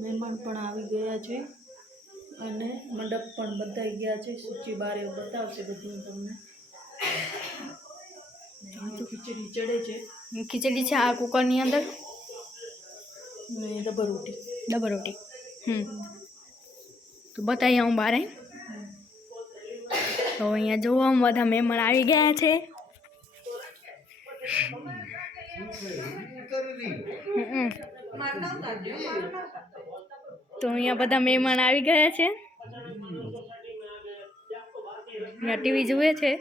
મહેમાન પણ આવી ગયા છે અને મંડપ પણ બધાઈ ગયા છે. સૂચિ બારે બતાવશે બધું તમને. જો ખીચડી ચડે છે. ખીચડી છે આ કુકરની અંદર? ને ડબર રોટી. ડબલ રોટી. હમ. તો બતાવીએ હું બારે. તો અહીંયા જોવો આમ બધા મહેમાન આવી ગયા છે. હમ. તો અહીંયા બધા મહેમાન આવી ગયા છે. અહીંયા ટીવી જુએ છે.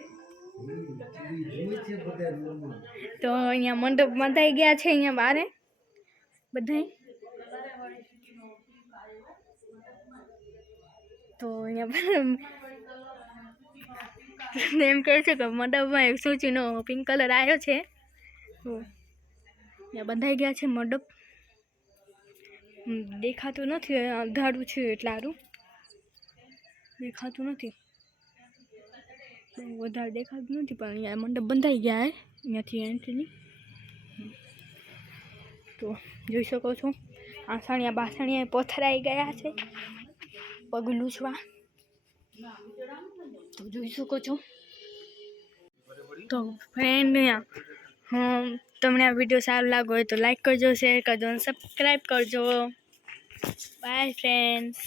તો અહીંયા મંડપ બંધાઈ ગયા છે અહીંયા બારે. બધાય. તો અહીંયા એમ કહે છે કે મંડપમાં એક સૂચીનો પિંક કલર આવ્યો છે. અહીંયા બંધાઈ ગયા છે મંડપ. દેખાતું નથી અંધારું છે એટલે સારું દેખાતું નથી. વધારે દેખાતું નથી, પણ અહીંયા મંડપ બંધાઈ ગયા હે, અહીંયાથી એન્ટ્રીની તો જોઈ શકો છો, આસાણિયા બાસણિયા પથરાઈ ગયા છે, પગ લૂછવા. તો જોઈ શકો છો. તો ફ્રેન્ડ હમ, તમને આ વીડિયો સારો લાગ્યો હોય તો લાઈક કરજો શેર કરજો અને સબસ્ક્રાઈબ કરજો. બાય ફ્રેન્ડ્સ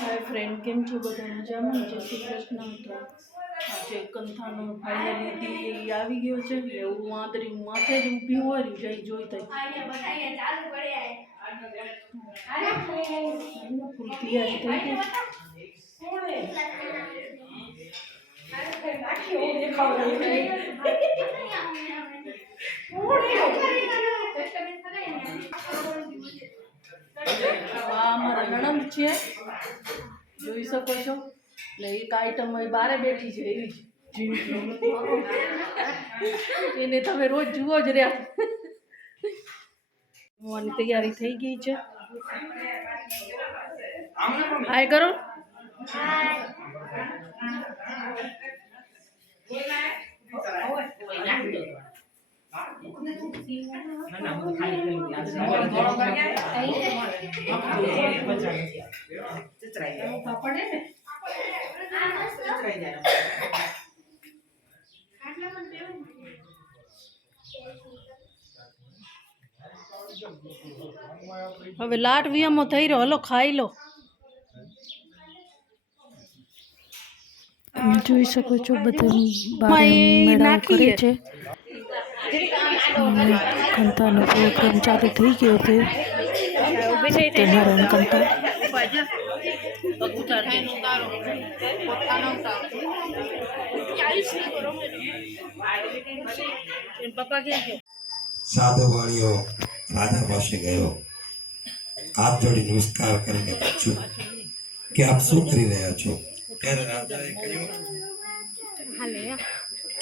હાય ફ્રેન્ડ કેમ છો? બધા મજામાં? જય શ્રી કૃષ્ણ. તો આજે કંથાનો ફાઇનલી આવી ગયો છે. એટલે હું વાંદરી માથે જ ઊભી હોય ને જઈ જોઈ તઈ. ફૂલ તૈયારી થઈ ગઈ જોઈ શકો છો? એટલે એક આઈટમ એ બારે બેઠી છે, એવી જ. એને તમે રોજ જુઓ જ રહ્યા. જમવાની તૈયારી થઈ ગઈ છે. હાય કરો હવે લાટ વિયામો થઈ રહ્યો. હલો ખાઈ લો. જોઈ શકો છો બધા માં બારે એ મેળાઓ નાખી કરે છે. કંતાનો પ્રોગ્રામ ચાલુ થઈ ગયો છે. કંતા. પપ્પા ક્યાં છે સાધુ વાણીઓ રાધા પાસે ગયો. હાથ જોડી નમસ્કાર કરીને પૂછ્યું કે આપ શું કરી રહ્યા છો? ત્યારે રાધાએ કહ્યું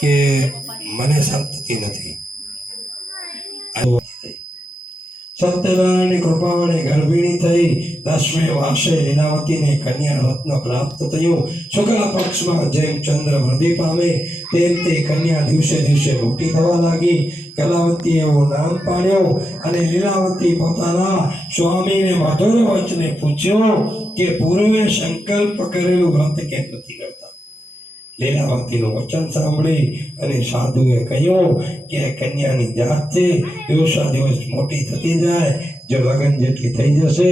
કે મને સંતતિ નથી. સત્યનારાયણની કૃપા વડે ગર્ભિણી થઈ દસમે વાસે લીલાવતીને કન્યા રત્ન પ્રાપ્ત થયું. શુક્લા પક્ષમાં જેમ ચંદ્ર વૃદ્ધિ પામે. તેમ તે કન્યા દિવસે દિવસે મોટી થવા લાગી. કલાવતી એવું નામ પાડ્યો અને લીલાવતી પોતાના સ્વામીને મધુર વચને પૂછ્યો કે પૂર્વે સંકલ્પ કરેલું વ્રત કેમ નથી કરતા લીલાવતીનું વચન સાંભળી અને સાધુએ કહ્યું કે કન્યાની જાત છે દિવસા દિવસ મોટી થતી જાય, જો લગ્ન જેટલી થઈ જશે,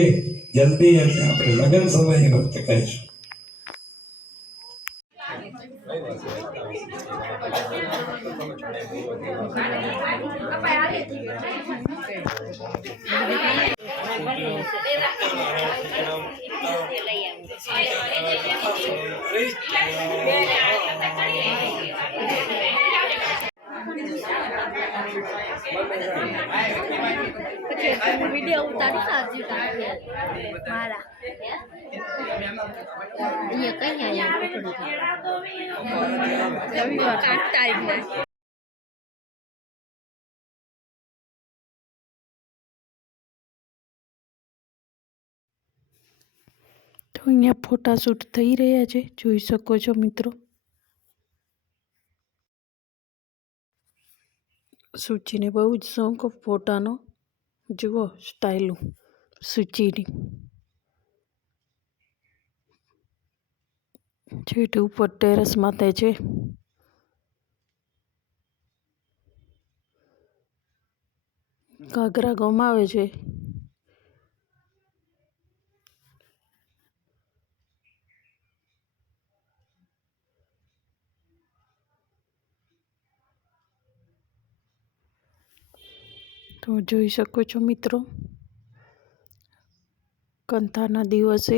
જલ્દી એટલે આપણે લગ્ન સમયે વ્યક્ત કરીશું. વીડિયો ઉતારી સાજી મારા અહીંયા કઈ અહીંયા રવિવાર કાઢતા તો અહીંયા ફોટા શૂટ થઈ રહ્યા છે. જોઈ શકો છો મિત્રો. સૂચિને બહુ જ શોખ ફોટાનો. જુઓ સ્ટાઇલું સૂચિની. છેટ ઉપર ટેરેસ માથે છે. ઘાઘરા ગમાવે છે. તો જોઈ શકો છો મિત્રો. કંથાના દિવસે.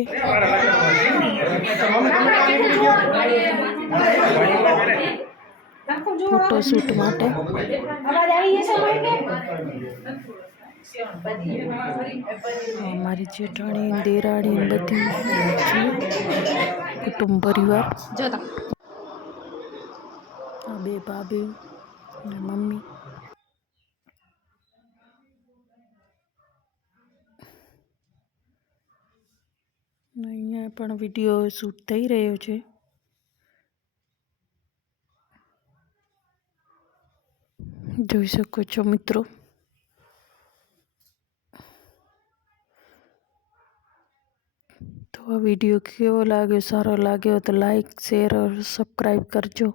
ફોટોશૂટ માટે. મારી જેઠાણી દેરાણી બધી કુટુંબ પરિવાર. આ બે ભાભી મમ્મી ને અહીંયા પણ વીડિયો શૂટ થઈ રહ્યો છે. જોઈ શકો છો મિત્રો. તો આ વીડિયો કેવો લાગ્યો? સારો લાગ્યો તો લાઈક શેર ઓર સબસ્ક્રાઈબ કરજો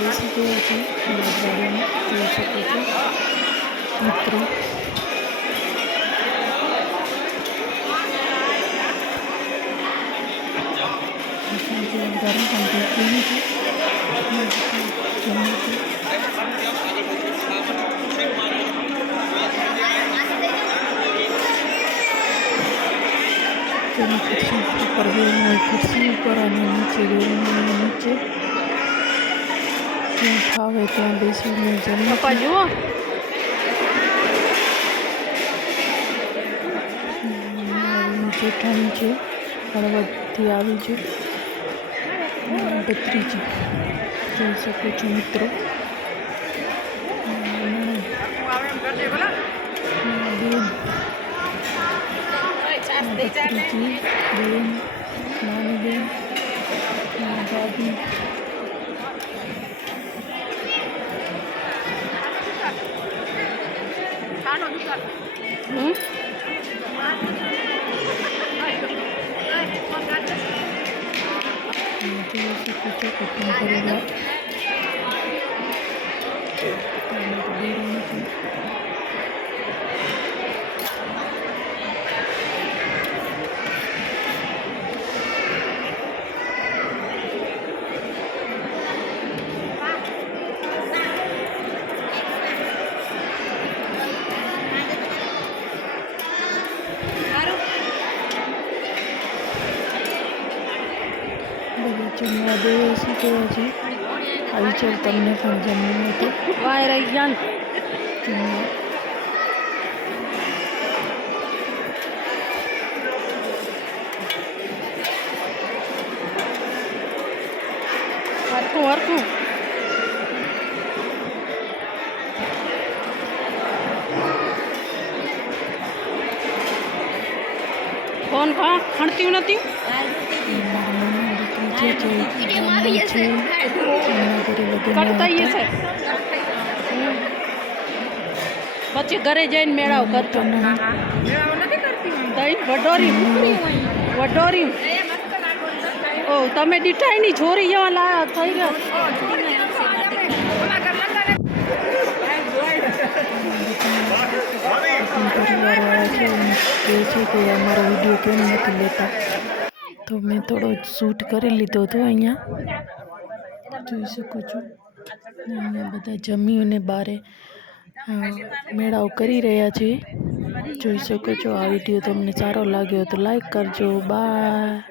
બેસી ગયા છે ગાડીમાં જોઈ શકો છો મિત્રો ગરમ પણ પીવું છે જમવું છે તેની ખુરશી ઉપર બેન ખુરશી ઉપર અને નીચે બેન નીચે જ્યાં ફાવે ત્યાં બેસીને જમે પપ્પા જુઓ મારી જેઠાણી છે હળવદથી આવી છે અને ભત્રીજી જોઈ શકો છો મિત્રો અને બેન ભત્રીજી બેન નાની બેન અને ભાભી હમ? અને જોઈ શકો છો કુટુંબ પરિવાર અને બેન છે બધા જમવા બેસી ગયા છે. આવી ચાલ તમને પણ જમવું હતું. વાય રહી ગયા ને. જમવા હરખું હરખું. ફોન ખા ખણતી નથી? કરતા ઈ હતા. છે પછી ઘરે જઈને મેળાવ કરતો દહીં વડોરી વડોરી ઓ તમે દીઠાઈની છોરી જેવા લાયા થઈ ગયા. પરિવારવાળા છે. એમ કહે છે કે અમારો વીડિયો કેમ નથી લેતા? તો મેં થોડો શૂટ કરી લીધો હતો અહીંયા. જોઈ શકો છો. અહીંયા બધા જમીને બારે મેળાઓ મેળાવ કરી રહ્યા છે. જોઈ શકો છો આ વીડિયો તમને સારો લાગ્યો તો લાઈક કરજો. બાય